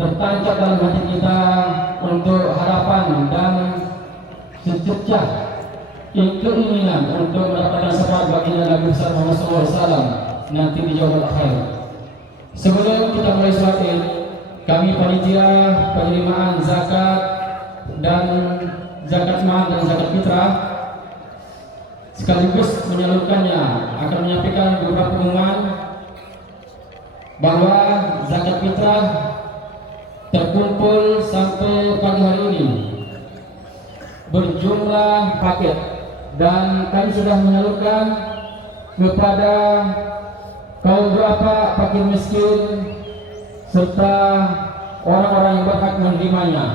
tertancap dalam hati kita untuk harapan dan secercah keinginan untuk mendapatkan syafaat baginda Nabi besar Muhammad SAW nanti di yaumul akhir. Sebelum kita mulai sholat Id, kami panitia penerimaan zakat dan zakat mal dan zakat fitrah sekaligus menyalurkannya akan menyampaikan beberapa pengumuman bahwa zakat fitrah terkumpul sampai pagi hari ini berjumlah paket dan kami sudah menyalurkan kepada kaum duafa, fakir miskin serta orang-orang yang berhak menerimanya.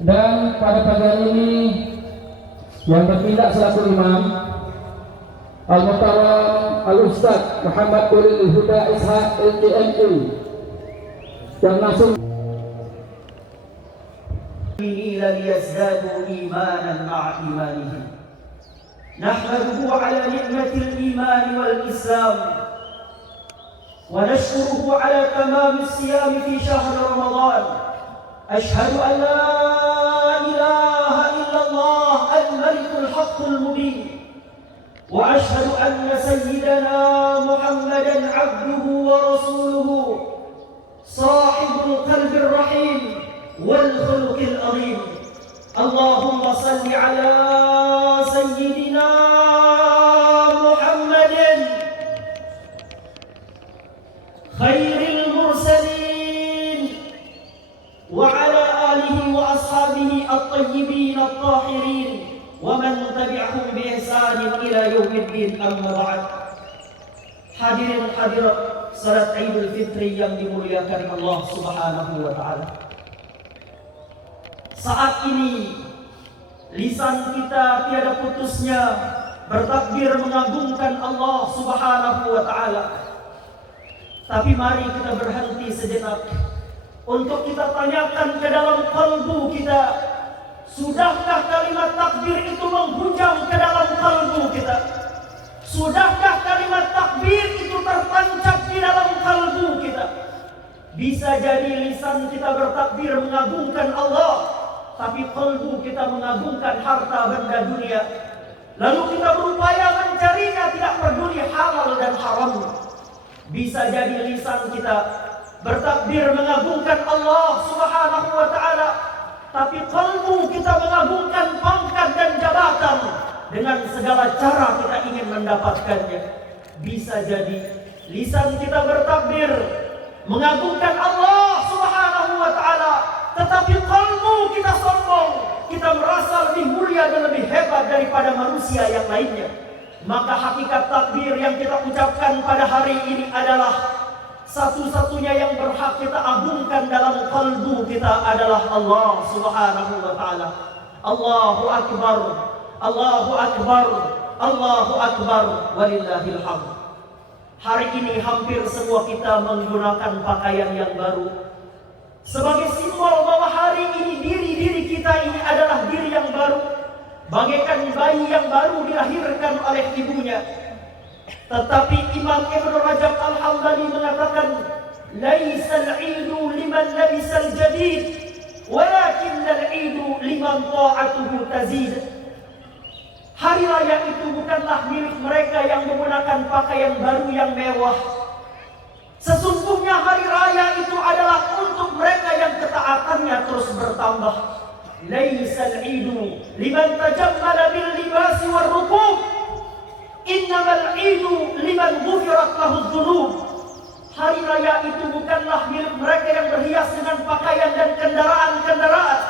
Dan pada pagi hari ini yang bertindak selaku imam Al-Muhtaram Al-Ustaz Muhammad Ulil Huda Ishaq LTMU yang langsung ليزدادوا إيمانا مع إيمانهم. نحمده على نعمة الإيمان والإسلام ونشكره على تمام الصيام في شهر رمضان. أشهد أن لا إله إلا الله الملك الحق المبين، وأشهد أن سيدنا محمدا عبده ورسوله صاحب القلب الرحيم والخلق العظيم. اللهم صل على سيدنا محمد خير المرسلين وعلى آله وأصحابه الطيبين الطاهرين ومن تبعهم بإحسان إلى يوم الدين. أما بعد. Hadirin hadirat salat Idul Fitri yang dimuliakan Allah Subhanahu wa taala. Saat ini lisan kita tiada putusnya bertakbir mengagungkan Allah Subhanahu wa taala. Tapi mari kita berhenti sejenak untuk kita tanyakan ke dalam kalbu kita, sudahkah kalimat takbir itu menghujam ke dalam kalbu kita? Sudahkah kalimat takbir itu tertancap di dalam kalbu kita? Bisa jadi lisan kita bertakbir mengagungkan Allah, tapi kalbu kita mengagungkan harta benda dunia. Lalu kita berupaya mencarinya, tidak peduli halal dan haram. Bisa jadi lisan kita bertakbir mengagungkan Allah Subhanahu wa taala, tapi kalbu kita mengagungkan pangkat dan jabatan. Dengan segala cara kita ingin mendapatkannya. Bisa jadi lisan kita bertakbir mengagungkan Allah Subhanahu wa taala, tetapi kalbu kita sombong, kita merasa lebih mulia dan lebih hebat daripada manusia yang lainnya. Maka hakikat takbir yang kita ucapkan pada hari ini adalah satu-satunya yang berhak kita agungkan dalam kalbu kita adalah Allah Subhanahu wa taala. Allahu akbar, Allahu akbar, Allahu akbar, walillahil hamd. Hari ini hampir semua kita menggunakan pakaian yang baru sebagai simbol bahwa hari ini diri kita ini adalah diri yang baru, bagaikan bayi yang baru dilahirkan oleh ibunya. Tetapi Imam Ibn Rajab Al-Hambali mengatakan, "Laisal 'idu liman labisal jadid, walakinnal 'idu liman ta'atuhu tazid." Hari raya itu bukanlah milik mereka yang menggunakan pakaian baru yang mewah. Sesungguhnya hari raya itu adalah untuk mereka yang ketaatannya terus bertambah. Laisal 'idu liman tajammala bil libasi war rukub, innamal 'idu liman ghufirat lahu dzunub. Hari raya itu bukanlah milik mereka yang berhias dengan pakaian dan kendaraan-kendaraan,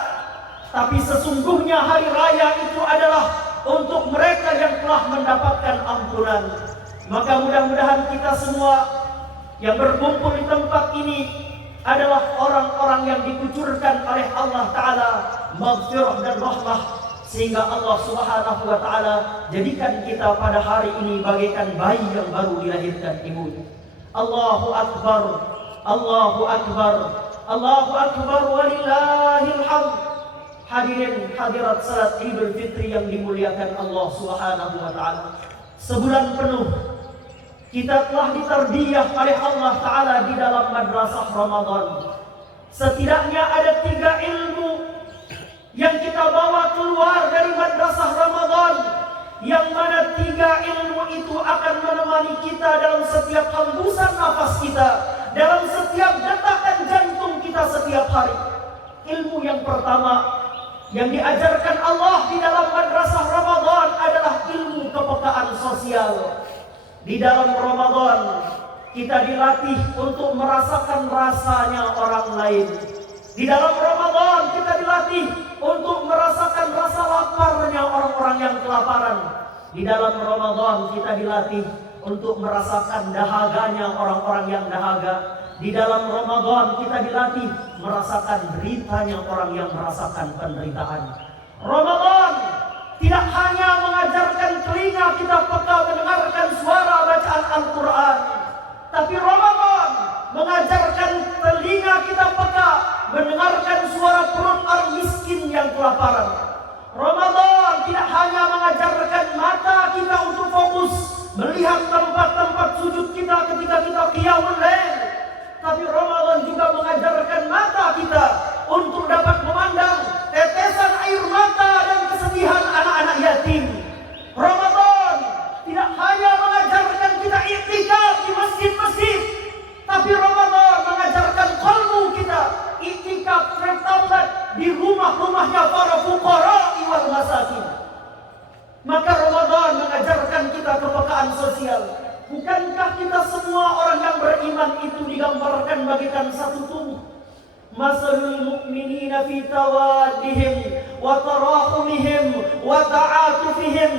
tapi sesungguhnya hari raya itu adalah untuk mereka yang telah mendapatkan ampunan. Maka mudah-mudahan kita semua yang berkumpul di tempat ini adalah orang-orang yang dikucurkan oleh Allah Ta'ala maghfirah dan rahmah, sehingga Allah Subhanahu wa Ta'ala jadikan kita pada hari ini bagaikan bayi yang baru dilahirkan ibunya. Allahu akbar, Allahu akbar, Allahu akbar, walillahil hamd. Hadirin hadirat salat Idul Fitri yang dimuliakan Allah Subhanahu wa taala. Sebulan penuh Kita telah ditarbiyah oleh Allah Ta'ala di dalam madrasah Ramadan. Setidaknya ada 3 ilmu yang kita bawa keluar dari madrasah Ramadan, yang mana 3 ilmu itu akan menemani kita dalam setiap hembusan nafas kita, dalam setiap detakan jantung kita setiap hari. Ilmu yang pertama yang diajarkan Allah di dalam madrasah Ramadan adalah ilmu kepekaan sosial. Di dalam Ramadan kita dilatih untuk merasakan rasanya orang lain. Di dalam Ramadan kita dilatih untuk merasakan rasa laparnya orang-orang yang kelaparan. Di dalam Ramadan kita dilatih untuk merasakan dahaganya orang-orang yang dahaga. Di dalam Ramadan kita dilatih merasakan deritanya orang yang merasakan penderitaan. Ramadan tidak hanya mengajarkan telinga kita peka mendengarkan suara bacaan Al-Quran, tapi Ramadan mengajarkan telinga kita peka mendengarkan suara perut orang miskin yang kelaparan. Ramadan tidak hanya mengajarkan mata kita untuk fokus melihat tempat-tempat sujud kita ketika kita qiyamul lail, tapi Ramadan juga mengajarkan mata kita untuk dapat memandang tetesan air mata dan kesedihan anak-anak yatim. Ramadan tidak hanya mengajarkan kita iktikaf di masjid-masjid, tapi Ramadan mengajarkan qalbu kita iktikaf bertaubat di rumah-rumahnya para fuqara wal masakin. Maka Ramadan mengajarkan kita kepekaan sosial. Bukankah kita semua orang yang beriman itu digambarkan bagikan satu tubuh? Masalul mu'minina fi tawaddihim wa tarahumihim wa ta'atufihim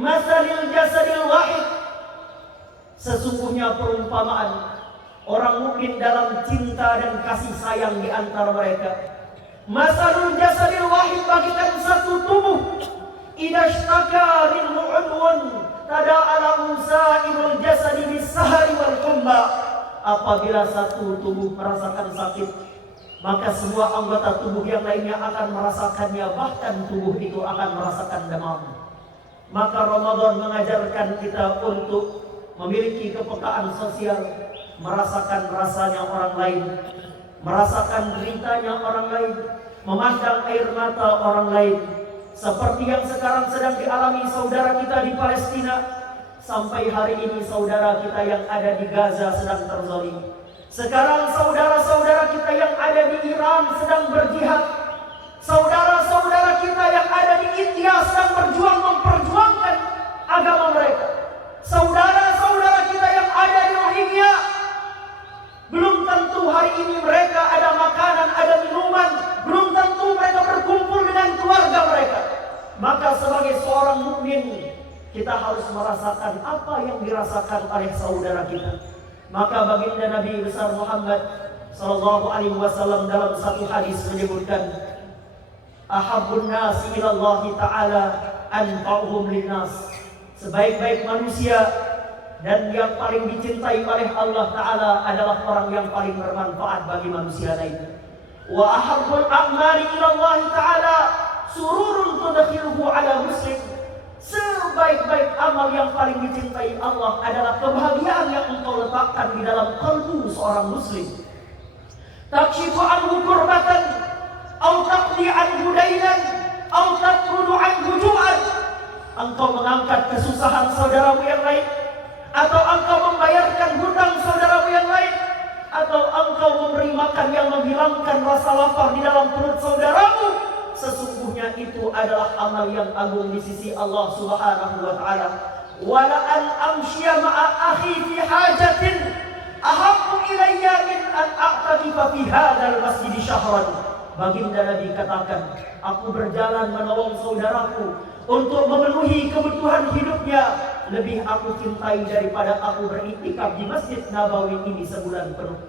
masalil jasadil wahid. Sesungguhnya perumpamaan orang mukmin dalam cinta dan kasih sayang di antara mereka. Masalul jasadil wahid bagikan satu tubuh. Idashtaka minhu udwun tada'ala sa'irul jasadi bis-sahari wal humma. Apabila satu tubuh merasakan sakit, maka semua anggota tubuh yang lainnya akan merasakannya, bahkan tubuh itu akan merasakan demam. Maka Ramadan mengajarkan kita untuk memiliki kepekaan sosial, merasakan rasanya orang lain, merasakan deritanya orang lain, memandang air mata orang lain. Seperti yang sekarang sedang dialami saudara kita di Palestina. Sampai hari ini saudara kita yang ada di Gaza sedang terzalimi. Sekarang saudara-saudara kita yang ada di Iran sedang berjihad. Saudara-saudara kita yang ada di India sedang memperjuangkan agama mereka. Saudara-saudara kita yang ada di Rohingya, belum tentu hari ini mereka ada makanan, ada minuman, belum tentu mereka berkumpul dengan keluarga mereka. Maka sebagai seorang mukmin, kita harus merasakan apa yang dirasakan oleh saudara kita. Maka baginda Nabi besar Muhammad sallallahu alaihi wasallam dalam satu hadis menyebutkan, ahabbun nasi ila Allah taala anfa'uhum linnas. Sebaik-baik manusia dan yang paling dicintai oleh Allah Ta'ala adalah orang yang paling bermanfaat bagi manusia lain. Wa ahabbul a'mali ila Allah Ta'ala sururun tudkhiluhu ala muslim. Sebaik-baik amal yang paling dicintai Allah adalah kebahagiaan yang engkau letakkan di dalam kalbu seorang muslim. Takshifu anhu kurbatan au taqdi anhu dainan au tatrudu anhu ju'an. Engkau mengangkat kesusahan saudaramu yang lain, atau engkau membayarkan hutang saudaramu yang lain, atau engkau memberi makan yang menghilangkan rasa lapar di dalam perut saudaramu, sesungguhnya itu adalah amal yang agung di sisi Allah Subhanahu wa taala. Wala an amshiya ma'a akhi fi hajatin ahabbu ilayya min an a'takifa fi hadzal masjid syahran. Baginda Nabi katakan, aku berjalan menolong saudaraku untuk memenuhi kebutuhan hidupnya, lebih aku cintai daripada aku beriktikaf di Masjid Nabawi ini sebulan penuh.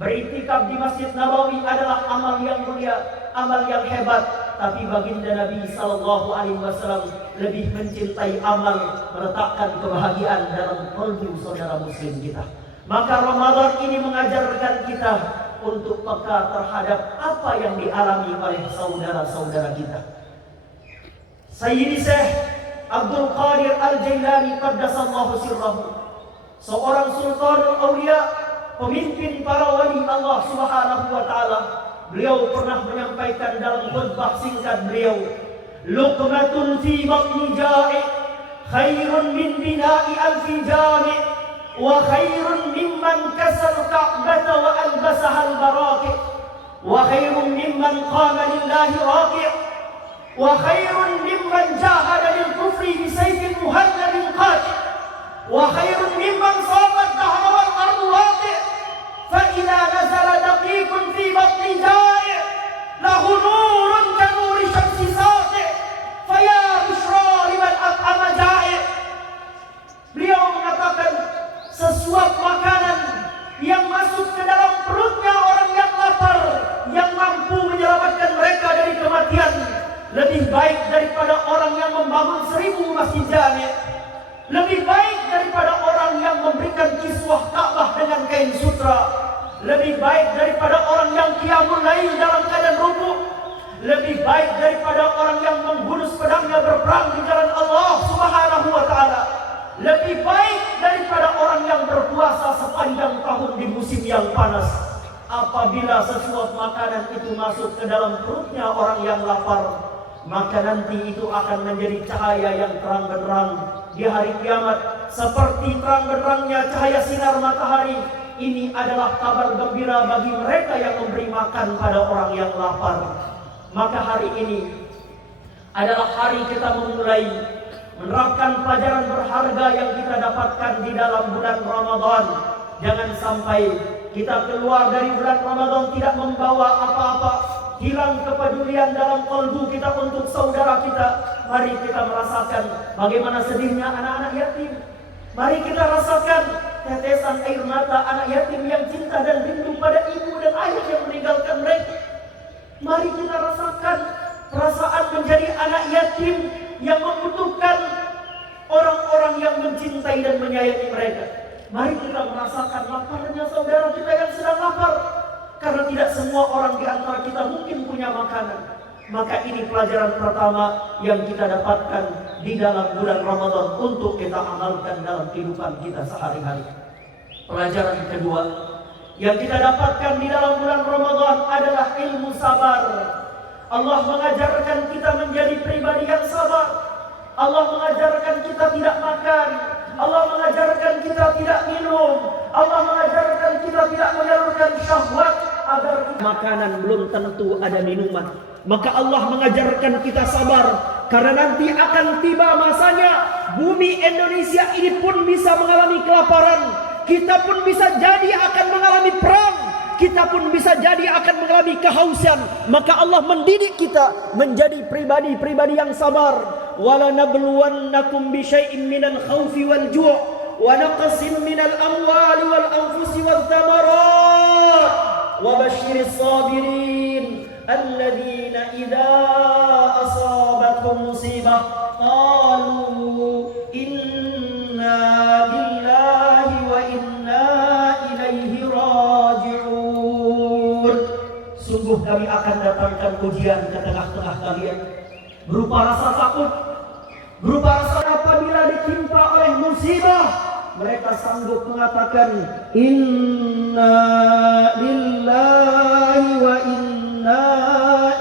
Beriktikaf di Masjid Nabawi adalah amal yang mulia, amal yang hebat, tapi baginda Nabi sallallahu alaihi wasallam lebih mencintai amal meletakkan kebahagiaan dalam kalbu saudara muslim kita. Maka Ramadan ini mengajarkan kita untuk peka terhadap apa yang dialami oleh saudara-saudara kita. Sayyidi Syekh Abdul Qadir Al-Jailani qaddasallahu sirrahu seorang sultanul aulia, pemimpin para wali Allah Subhanahu wa taala. Beliau pernah menyampaikan dalam khutbah singkat beliau, luqmatun fi batni ja'i khairun min bina'i alfi jami' wa khairun mimman kasal ka'bata wa albasaha al-baraqi wa khairun mimman qama lillahi raqi' wa khairun mimman jahada lil kufri bi sayfin muhannadin qati' wa khairun mimman sama ad-dahra wal ardu waqi' fa idza nazala daqiqun fi batni ja'i' lahu nurun ka nuri syamsi sati' fa ya bushra liman at'ama ja'i'. Beliau mengatakan, sesuap makanan yang masuk ke dalam perutnya orang yang lapar, yang mampu menyelamatkan mereka dari kematian, lebih baik daripada orang yang membangun 1000 masjid jami', lebih baik daripada orang yang memberikan kiswah Ka'bah dengan kain sutra, lebih baik daripada orang yang qiyamul lail dalam keadaan rukuk, lebih baik daripada orang yang menghunus pedangnya berperang di jalan Allah Subhanahu wa taala, lebih baik daripada orang yang berpuasa sepanjang tahun di musim yang panas. Apabila sesuap makanan itu masuk ke dalam perutnya orang yang lapar, maka nanti itu akan menjadi cahaya yang terang benderang di hari kiamat, seperti terang benderangnya cahaya sinar matahari. Ini adalah kabar gembira bagi mereka yang memberi makan pada orang yang lapar. Maka hari ini adalah hari kita memulai menerapkan pelajaran berharga yang kita dapatkan di dalam bulan Ramadan. Jangan sampai kita keluar dari bulan Ramadan tidak membawa apa-apa, hilang kepedulian dalam kalbu kita untuk saudara kita. Mari kita merasakan bagaimana sedihnya anak-anak yatim. Mari kita rasakan tetesan air mata anak yatim yang cinta dan rindu pada ibu dan ayah yang meninggalkan mereka. Mari kita rasakan perasaan menjadi anak yatim yang membutuhkan orang-orang yang mencintai dan menyayangi mereka. Mari kita merasakan laparnya saudara kita yang sedang lapar, karena tidak semua orang di antara kita mungkin punya makanan. Maka ini pelajaran pertama yang kita dapatkan di dalam bulan Ramadan untuk kita amalkan dalam kehidupan kita sehari-hari. Pelajaran kedua yang kita dapatkan di dalam bulan Ramadan adalah ilmu sabar. Allah mengajarkan kita menjadi pribadi yang sabar. Allah mengajarkan kita tidak makan. Allah mengajarkan kita tidak minum. Allah mengajarkan kita tidak menyalurkan syahwat agar makanan belum tentu ada minuman. Maka Allah mengajarkan kita sabar, karena nanti akan tiba masanya bumi Indonesia ini pun bisa mengalami kelaparan. Kita pun bisa jadi akan mengalami perang. Kita pun bisa jadi akan mengalami kehausan. Maka Allah mendidik kita menjadi pribadi-pribadi yang sabar. Wala nabluwannakum bi syai'in minal khaufi wal ju' wa naqsin minal amwali wal anfusi wal thamarat wa basyiris sabirin alladzina idza asabatuhum musibah qalu inna lillahi wa inna ilaihi raji'un. Sungguh kami akan datangkan ujian ke tengah-tengah kalian berupa rasa takut, berupa rasa apabila ditimpa oleh musibah mereka sanggup mengatakan inna lillahi wa inna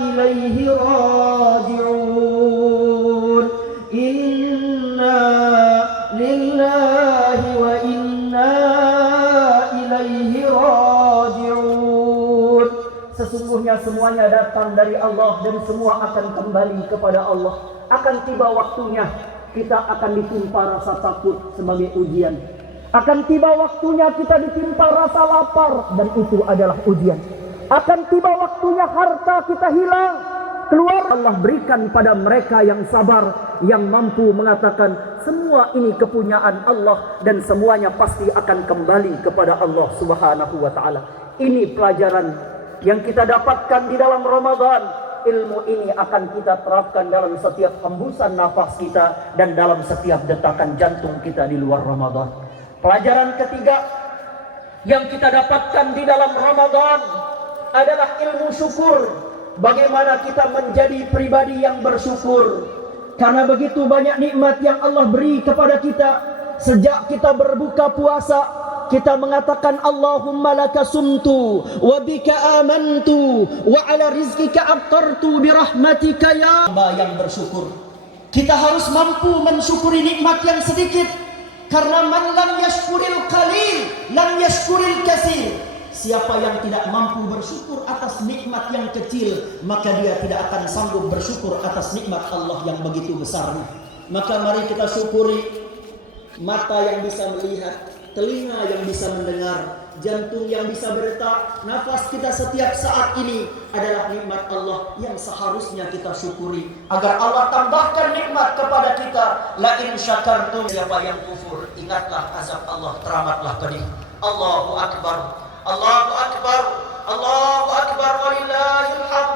ilaihi raji'un. Inna lillahi wa inna ilaihi raji'un. Sesungguhnya semuanya datang dari Allah dan semua akan kembali kepada Allah. Akan tiba waktunya kita akan ditimpa rasa takut sebagai ujian. Akan tiba waktunya kita ditimpa rasa lapar dan itu adalah ujian. Akan tiba waktunya harta kita hilang, keluar. Allah berikan pada mereka yang sabar, yang mampu mengatakan semua ini kepunyaan Allah dan semuanya pasti akan kembali kepada Allah Subhanahu wa taala. Ini pelajaran yang kita dapatkan di dalam Ramadan. Ilmu ini akan kita terapkan dalam setiap hembusan nafas kita dan dalam setiap detakan jantung kita di luar Ramadan. Pelajaran ketiga yang kita dapatkan di dalam Ramadan adalah ilmu syukur. Bagaimana kita menjadi pribadi yang bersyukur. Karena begitu banyak nikmat yang Allah beri kepada kita. sejak kita berbuka puasa, kita mengatakan Allahumma laka sumtu wa bika amantu wa ala rizqika aftartu bi rahmatika ya. Hamba yang bersyukur, kita harus mampu mensyukuri nikmat yang sedikit, karena man lam yashkuril qalil lam yashkuril katsir. Siapa yang tidak mampu bersyukur atas nikmat yang kecil, maka dia tidak akan sanggup bersyukur atas nikmat Allah yang begitu besarnya. Maka mari kita syukuri mata yang bisa melihat, telinga yang bisa mendengar, jantung yang bisa berdetak, nafas kita setiap saat ini adalah nikmat Allah yang seharusnya kita syukuri. Agar Allah tambahkan nikmat kepada kita. La in syakartum, siapa yang kufur, ingatlah azab Allah teramatlah pedih. Allahu Akbar, Allahu Akbar, Allahu Akbar, walillahil hamd.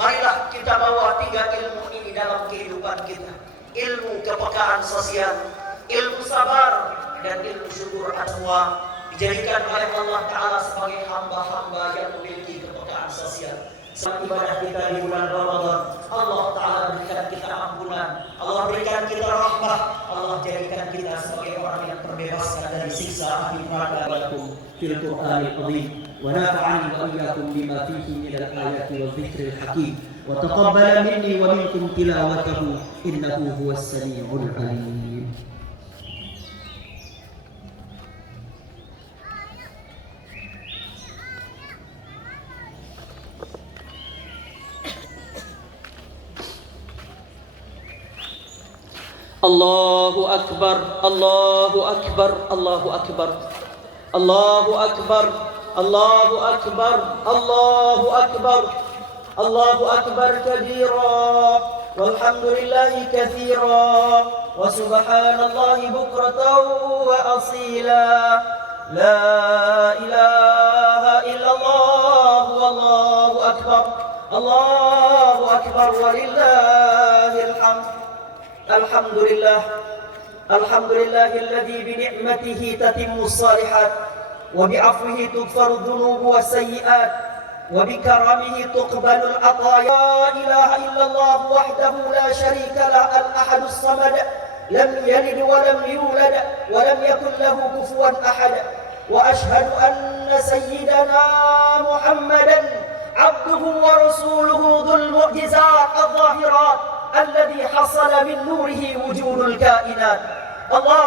Marilah kita bawa 3 ilmu ini dalam kehidupan kita. Ilmu kepekaan sosial, ilmu sabar, dan ilmu syukur. Semua dijadikan oleh Allah Ta'ala sebagai hamba-hamba yang memiliki kepekaan sosial. Selama ibadah kita di bulan Ramadan, Allah Ta'ala berikan kita ampunan, Allah berikan kita rahmat, Allah jadikan kita sebagai orang yang terbebaskan dari siksa api neraka. Walakum fil Qur'anil azim wa nafa'ani wa iyyakum bima fihi minal ayati wa dzikril hakim wa taqabbala minni wa minkum tilawatahu innahu huwas samiul alim. Allahu Akbar, Allahu Akbar, Allahu Akbar, Allahu Akbar, Allahu Akbar, Allahu Akbar, Allahu Akbar kabira, walhamdulillahi katsira, wa subhanallahi bukratan wa asila. La ilaha illallah, wallahu akbar, Allahu akbar, walillahil hamd. Alhamdulillah, alhamdulillahilladzi bi ni'matihi tatimmu shalihat wa bi 'afwihi tughfaru dhunubu wasayyi'at wa bi karamihi tuqbalu al-'ataya. La ilaha illallah wahdahu la syarika lah, al-ahadus samad, lam yalid wa lam yulad wa lam yakul lahu kufuwan ahad. Wa ashhadu anna sayyidana Muhammadan 'abduhu wa rasuluhu dhul mu'jizat adh-dhahirat الذي حصل من نوره وجود الكائنات. الله